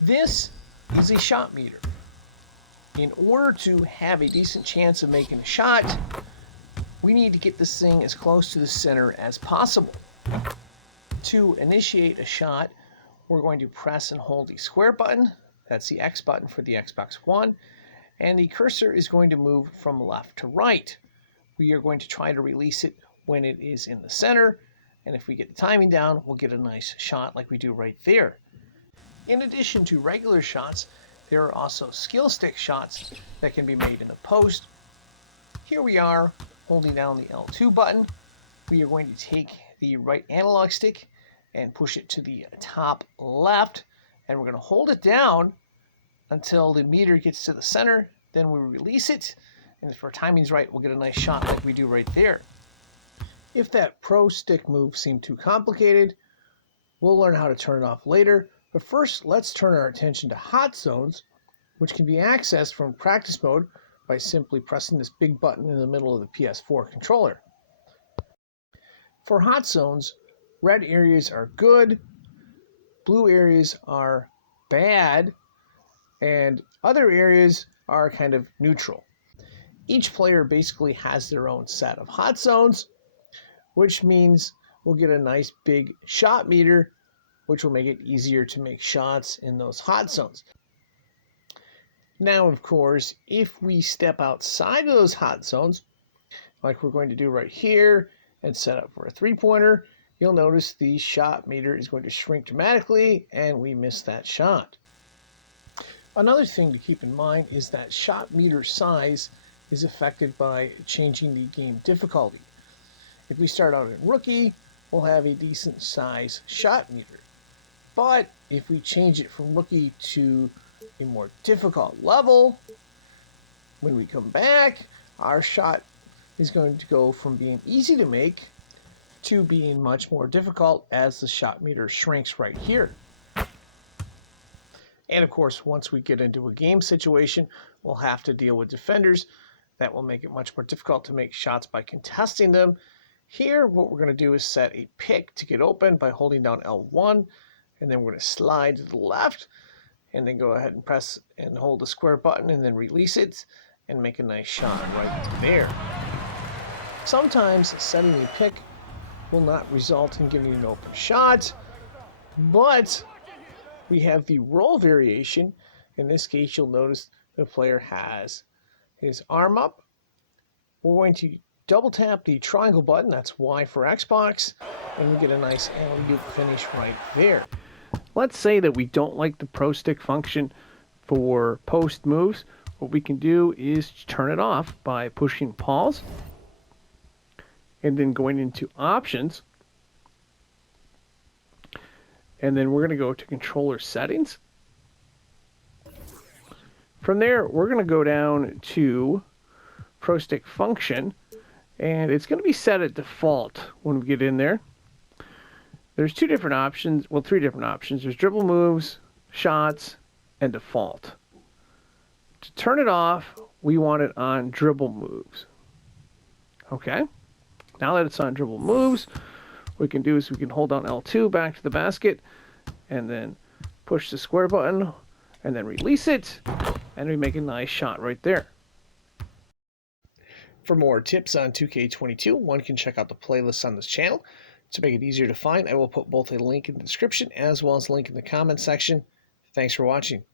This is a shot meter. In order to have a decent chance of making a shot, we need to get this thing as close to the center as possible. To initiate a shot, we're going to press and hold the square button. That's the X button for the Xbox One. And the cursor is going to move from left to right. We are going to try to release it when it is in the center. And if we get the timing down, we'll get a nice shot like we do right there. In addition to regular shots, there are also skill stick shots that can be made in the post. Here we are holding down the L2 button. We are going to take the right analog stick and push it to the top left, and we're going to hold it down until the meter gets to the center. Then we release it, and if our timing's right, we'll get a nice shot like we do right there. If that pro stick move seemed too complicated, we'll learn how to turn it off later. But first, let's turn our attention to hot zones, which can be accessed from practice mode by simply pressing this big button in the middle of the PS4 controller. For hot zones, red areas are good, blue areas are bad, and other areas are kind of neutral. Each player basically has their own set of hot zones, which means we'll get a nice big shot meter, which will make it easier to make shots in those hot zones. Now, of course, if we step outside of those hot zones, like we're going to do right here, and set up for a three-pointer, you'll notice the shot meter is going to shrink dramatically, and we miss that shot. Another thing to keep in mind is that shot meter size is affected by changing the game difficulty. If we start out in rookie, we'll have a decent size shot meter. But if we change it from rookie to a more difficult level, when we come back, our shot is going to go from being easy to make to being much more difficult as the shot meter shrinks right here. And of course, once we get into a game situation, we'll have to deal with defenders. That will make it much more difficult to make shots by contesting them. Here, what we're going to do is set a pick to get open by holding down L1, and then we're going to slide to the left, and then go ahead and press and hold the square button, and then release it, and make a nice shot right there. Sometimes setting a pick will not result in giving an open shot, but we have the roll variation. In this case, you'll notice the player has his arm up. We're going to double tap the triangle button, that's Y for Xbox, and we get a nice alley-oop finish right there. Let's say that we don't like the Pro Stick function for post moves. What we can do is turn it off by pushing pause and then going into options. And then we're going to go to controller settings. From there, we're going to go down to Pro Stick function, and it's going to be set at default when we get in there. There's two different options, well, three different options. There's dribble moves, shots, and default. To turn it off, we want it on dribble moves. Okay, now that it's on dribble moves, what we can do is we can hold down L2 back to the basket, and then push the square button, and then release it, and we make a nice shot right there. For more tips on 2K22, one can check out the playlists on this channel. To make it easier to find, I will put both a link in the description as well as a link in the comment section. Thanks for watching.